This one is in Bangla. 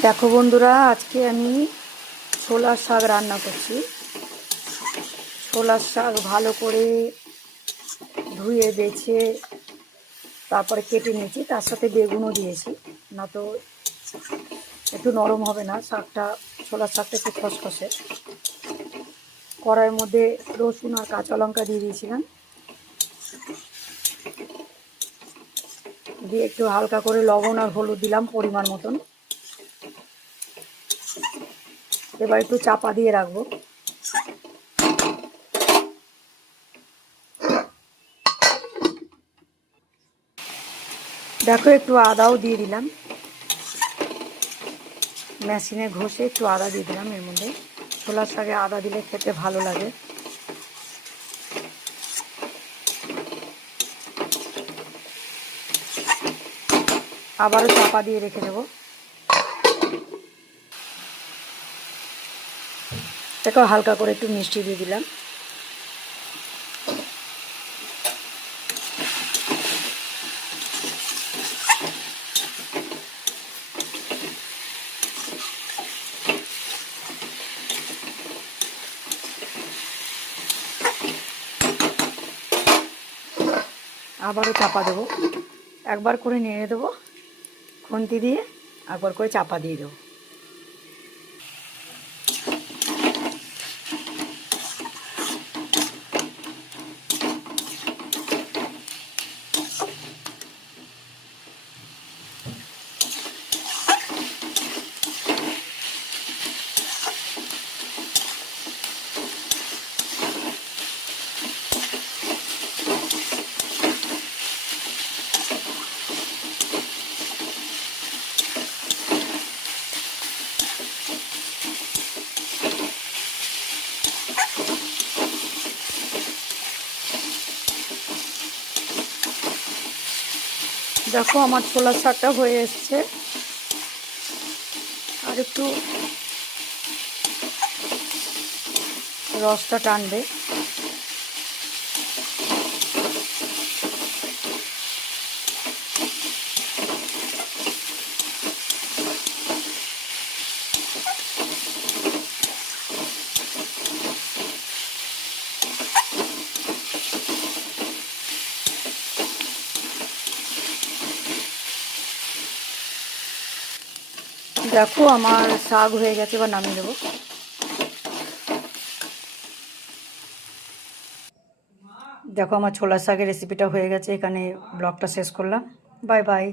দেখো বন্ধুরা, আজকে আমি ছোলার শাক রান্না করছি। ছোলার শাক ভালো করে ধুয়ে বেছে তারপরে কেটে নিয়েছি, তার সাথে বেগুনও দিয়েছি, না তো একটু নরম হবে না শাকটা। ছোলার শাকটা একটু খসখসে। কড়াইয়ের মধ্যে রসুন আর কাঁচা লঙ্কা দিয়ে দিয়েছিলাম, দিয়ে একটু হালকা করে লবণ আর হলুদ দিলাম পরিমাণ মতন। এবার একটু চাপা দিয়ে রাখবো। দেখো, একটু আদাও দিয়ে দিলাম, মেশিনে ঘষে একটু আদা দিয়ে দিলাম এর মধ্যে। ছোলার শাকে আদা দিলে খেতে ভালো লাগে। আবারও চাপা দিয়ে রেখে দেবো। দেখো, হালকা করে একটু মিষ্টি দিয়ে দিলাম। আবারও চাপা দেবো, একবার করে নেড়ে দেবো খুন্তি দিয়ে, একবার করে চাপা দিয়ে দেবো। দেখো, আমার ছোলার শাকটা হয়ে এসছে, আর একটু রসটা টানবে। দেখো, আমার শাক হয়ে গেছে, এবার নামিয়ে দেবো। দেখো, আমার ছোলার শাকের রেসিপিটা হয়ে গেছে। এখানে ব্লগটা শেষ করলাম। Bye bye.